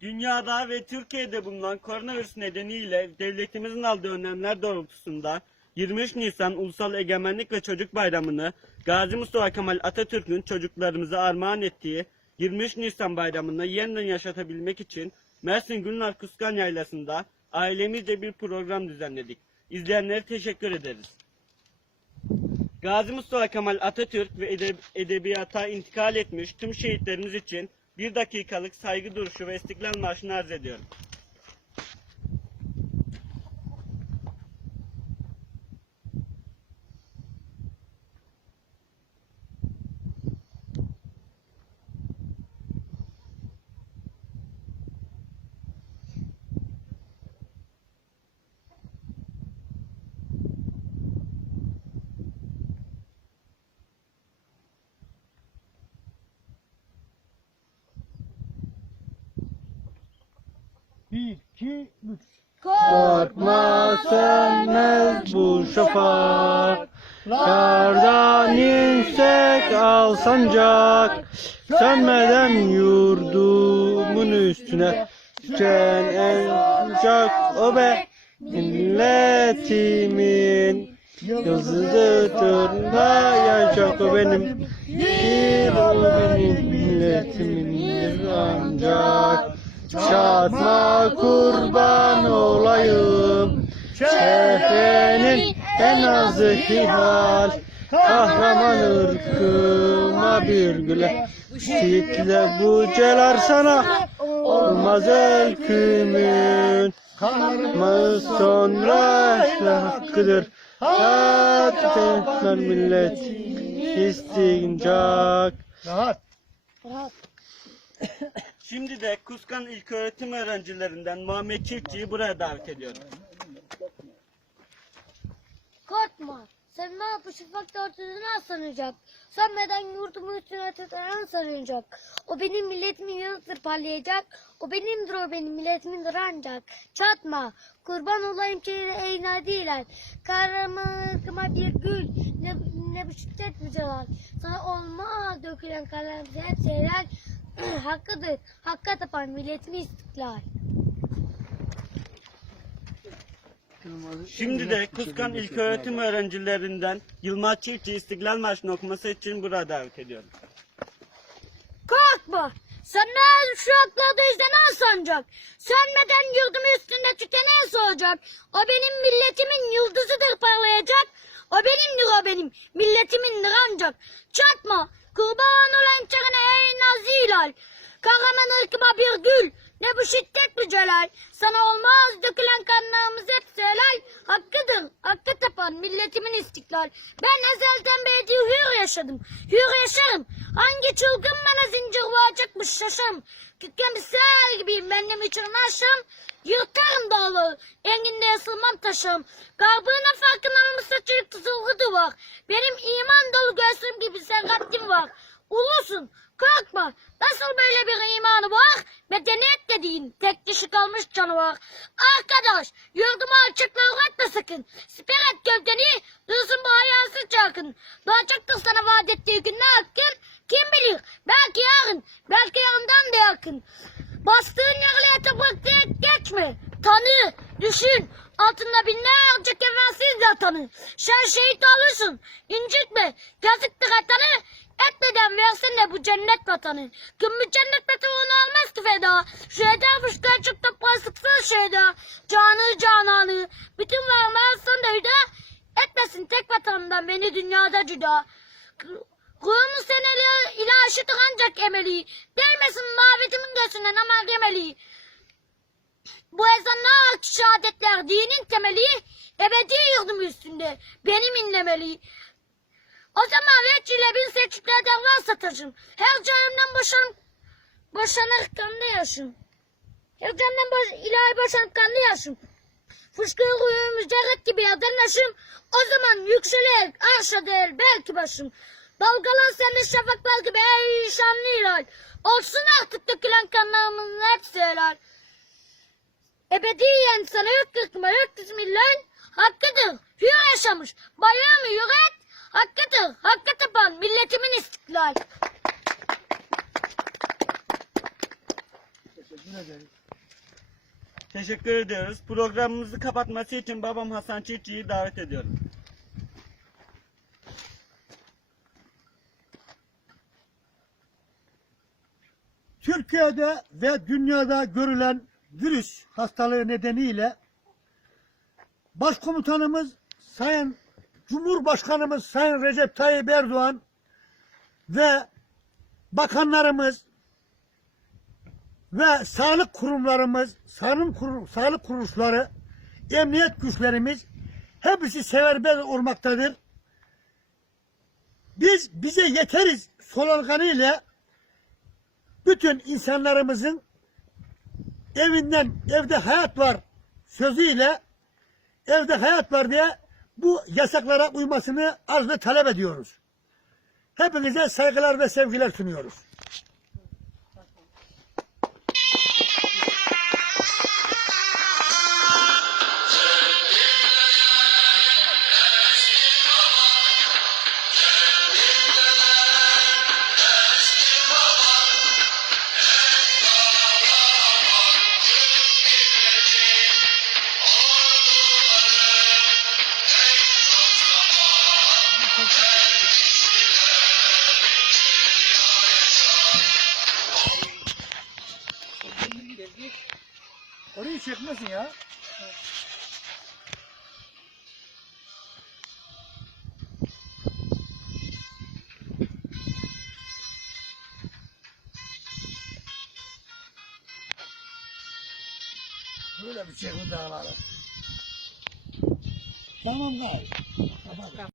Dünyada ve Türkiye'de bulunan koronavirüs nedeniyle devletimizin aldığı önlemler doğrultusunda 23 Nisan Ulusal Egemenlik ve Çocuk Bayramı'nı Gazi Mustafa Kemal Atatürk'ün çocuklarımıza armağan ettiği 23 Nisan Bayramı'nı yeniden yaşatabilmek için Mersin Gülnar Kuskan Yaylası'nda ailemizce bir program düzenledik. İzleyenlere teşekkür ederiz. Gazi Mustafa Kemal Atatürk ve edeb- edebiyata intikal etmiş tüm şehitlerimiz için bir dakikalık saygı duruşu ve istiklal marşını arz ediyorum. Bir, iki, üç. Korkma sönmez bu şafak Yardan insek al sancak Sönmeden yurdumun üstüne Düşen en sıcak o be. Milletimin Yıldızıdır da yaşak o benim. Bir o benim milletimindir ancak Çatma kurban olayım. Şehrenin en azı hihal Kahraman ırkıma bir güle. Title bu celar sana. Olmaz ülkümün Kanımız sonra hakkıdır Hatipler millet. İstincak Rahat. Şimdi de Kuskan İlköğretim öğrencilerinden Muhammed Çiftçi'yi buraya davet ediyorum. Korkma. Sen ne yapıp şafakta ortasına sanacak. Sönmeden yurdumu üstüne tutaran sanacak. O benim milletimin yanıtır parlayacak. O benimdir o benim milletimindir ancak. Çatma. Kurban olayım şehre ey nadiler. Kahraman ırkıma bir gül. Ne, ne bu şiddet mi. Sana olma dökülen kalemse hep şeyler hakkıdır. Hakka tapan milletimin istiklal. Şimdi de Kuskan İlköğretim öğrencilerinden Yılmaz Çiftçi İstiklal Marşı'nı okuması için buraya davet ediyorum. Korkma. Sen ne şu aklarda izlenen sancak. Sönmeden yurdum üstünde tükenen soğuyacak. O benim milletimin yıldızıdır parlayacak. O benimdir o benim milletimindir ancak. Çatma. Kurban olan çağına nazilal. Kahraman ırkıma bir gül. Ne bu şiddet mi celal? Sana olmaz dökülen kanlarımız hep helal. Hakkıdır, hakkı tapan milletimin istiklal. Ben ezelden beri hür yaşadım, hür yaşarım. Hangi çılgın bana zincir vuracakmış şaşam. Kükemsel gibiyim benim için aşım. Yırtarım dağları, enginde yasılmam taşım. Garbığına farkına saçı yıktı var. Benim iman dolu göğsüm gibi serhatlim var. Ulusun, korkma. Nasıl böyle bir imanı var? Medeniyet dediğin tek dişi kalmış canavar. Arkadaş, yurdumu açıkla öğretme sakın. Siper et gövdeni, dursun bu hayasız çarkın. Doğacaktır sana vaat ettiği gün hakkın? Kim bilir? Belki yarın, belki yarından da yakın. Bastığın yerlere toprak direkt geçme. Tanı, düşün. Altında binlerce kefensiz yatanı. Sen şehit olursun. İncitme. Yazıktır atanı. Etmeden versene bu cennet vatanı. Bu cennet vatanı olmaz ki feda. Şu eder fışkıya çık toprağa sıksın şeyda. Canı cananı. Bütün varlığı sana hüda. Etmesin tek vatanından beni dünyada cüda. Kurumu seneli aşıtır ancak emeli. Değmesin mavetimin göğsünden ama gemeli. Bu ezanlar şehadetler dinin temeli. Ebedi yurdum üstünde benim inlemeli. O zaman vekile bin seçiklerden satıcım. Her canımdan boşanıp boşanır kanlı yaşım. Her canımdan boş, ilahi boşanıp kanlı yaşım. Fışkırır uyuyor mücerret gibi yerden yaşım. O zaman yükselir arşa değil belki başım. Dalgalan sen de şafaklar gibi ey şanlı hilal. Olsun artık dökülen kanlarımızın hepsi helal. Ebediyen sana yok kırkma yok bismillah. Hakkıdır hür yaşamış. Bayramı yüret. Hakkıdır hakkı tapan milletimin istiklal. Teşekkür ediyoruz. Programımızı kapatması için babam Hasan Çiftçi'yi davet ediyorum. Türkiye'de ve dünyada görülen virüs hastalığı nedeniyle Başkomutanımız Sayın Cumhurbaşkanımız Sayın Recep Tayyip Erdoğan ve bakanlarımız ve sağlık kurumlarımız, sağlık, kur, sağlık kuruluşları, emniyet güçlerimiz hepsi seferber olmaktadır. Biz bize yeteriz sloganıyla bütün insanlarımızın evinden evde hayat var sözüyle evde hayat var diye bu yasaklara uymasını arz ve talep ediyoruz. Hepinize saygılar ve sevgiler sunuyoruz. Çekmesin ya. Böyle bir çek bu dağlara. Tamam gari. Tamam.